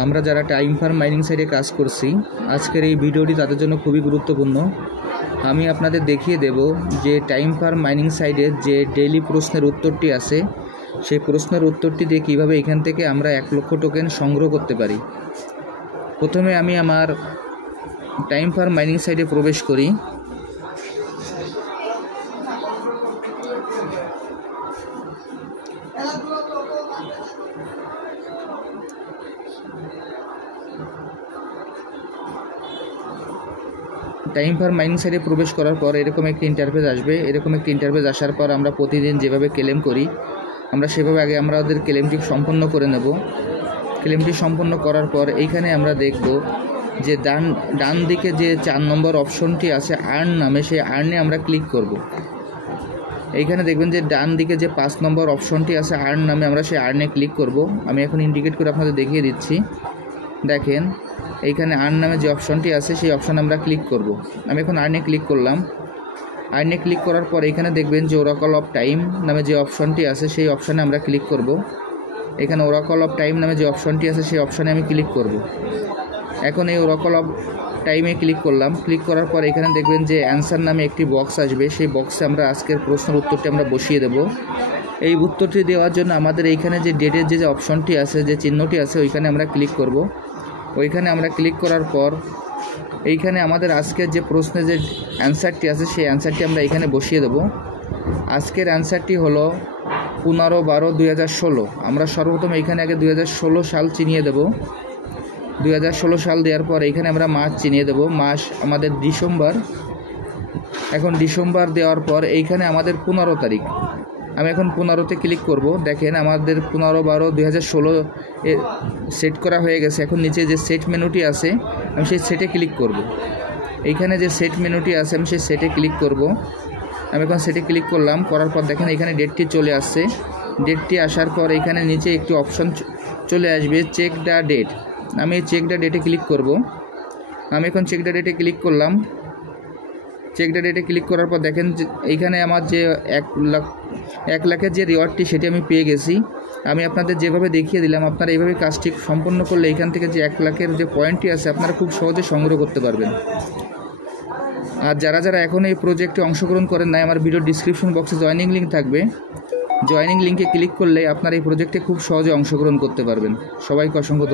আমরা যারা time farm mining সাইটে কাজ করছি, আজকের এই ভিডিওটি তাদের জন্য খুবই গুরুত্বপূর্ণ। আমি আপনাদের দেখিয়ে দেব যে টাইম ফার্ম মাইনিং সাইটের যে ডেইলি প্রশ্নের উত্তরটি আছে, সেই প্রশ্নের উত্তরটি দিয়ে কীভাবে এখান থেকে আমরা 1 লক্ষ টোকেন সংগ্রহ করতে পারি। প্রথমে আমি আমার টাইম ফার্ম মাইনিং সাইটে প্রবেশ করি। টাইম ফার্ম মাইনিং সাইটে প্রবেশ করার পর এরকম একটি ইন্টারফেস আসবে। এরকম একটি ইন্টারফেস আসার পর আমরা প্রতিদিন যেভাবে ক্লেম করি, আমরা সেভাবে আগে আমাদের ক্লেমটি সম্পন্ন করে নেব। ক্লেমটি সম্পন্ন করার পর এইখানে আমরা দেখব যে ডান দিকে যে 4 নম্বর অপশনটি আছে আর্ন নামে, সেই আর্নে আমরা ক্লিক করব। এইখানে দেখবেন যে ডান দিকে যে 5 নম্বর অপশনটি আছে আর্ন নামে, আমরা সেই আর্নে ক্লিক করব। আমি এখন ইন্ডিকেট করে আপনাদের দেখিয়ে দিচ্ছি। দেখেন এইখানে আর্ন নামে যে অপশনটি আছে সেই অপশানে আমরা ক্লিক করব। আমি এখন আর্নে ক্লিক করলাম। আর্নে ক্লিক করার পর এখানে দেখবেন যে ওরাকল অফ টাইম নামে যে অপশনটি আছে সেই অপশানে আমরা ক্লিক করব। এখানে ওরাকল অফ টাইম নামে যে অপশনটি আছে সেই অপশানে আমি ক্লিক করব। এখন এই ওরাকল অফ টাইমে ক্লিক করলাম। ক্লিক করার পর এখানে দেখবেন যে অ্যান্সার নামে একটি বক্স আসবে। সেই বক্সে আমরা আজকের প্রশ্নের উত্তরটি আমরা বসিয়ে দেব। এই উত্তরটি দেওয়ার জন্য আমাদের এইখানে যে ডেটের যে অপশনটি আছে, যে চিহ্নটি আছে, ওইখানে আমরা ক্লিক করব। ওইখানে আমরা ক্লিক করার পর এইখানে আমাদের আজকের যে প্রশ্নের যে অ্যান্সারটি আছে সেই অ্যান্সারটি আমরা এখানে বসিয়ে দেব। আজকের অ্যান্সারটি হলো 15/12/2016। আমরা সর্বপ্রথম এইখানে আগে 2016 সাল চিনিয়ে দেব। 2016 সাল দেওয়ার পর এইখানে আমরা মাস চিনিয়ে দেব। মাস আমাদের ডিসেম্বর। এখন ডিসেম্বর দেওয়ার পর এইখানে আমাদের 15 তারিখ। আমি এখন 15তে ক্লিক করব। দেখেন আমাদের 15/12/2016 সেট করা হয়ে গেছে। এখন নিচে যে সেট মেনুটি আছে, আমি সেই সেটে ক্লিক করব। এইখানে যে সেট মেনুটি আছে, আমি সেই সেটে ক্লিক করব। আমি এখন সেটে ক্লিক করলাম। করার পর দেখেন এখানে ডেটটি চলে আসছে। ডেটটি আসার পর এখানে নিচে একটি অপশন চলে আসবে, চেক দ্য ডেট। আমি চেক দ্য ডেটে ক্লিক করব। আমি এখন চেক দ্য ডেটে ক্লিক করলাম। চেক দ্য ডেটে ক্লিক করার পর দেখেন এইখানে আমার যে 1 লাখের যে রিওয়ার্ডটি সেটি আমি পেয়ে গেছি। আমি আপনাদের যেভাবে দেখিয়ে দিলাম, আপনারা এইভাবে কাজটি সম্পন্ন করলে এইখান থেকে যে 1 লাখের যে পয়েন্টটি আছে আপনারা খুব সহজে সংগ্রহ করতে পারবেন। আর যারা এখন এই প্রজেক্টে অংশগ্রহণ করেন নাই, আমার ভিডিও ডিসক্রিপশন বক্সে জয়েনিং লিঙ্ক থাকবে। জয়েনিং লিঙ্কে ক্লিক করলে আপনারা এই প্রজেক্টে খুব সহজে অংশগ্রহণ করতে পারবেন। সবাইকে অসংখ্য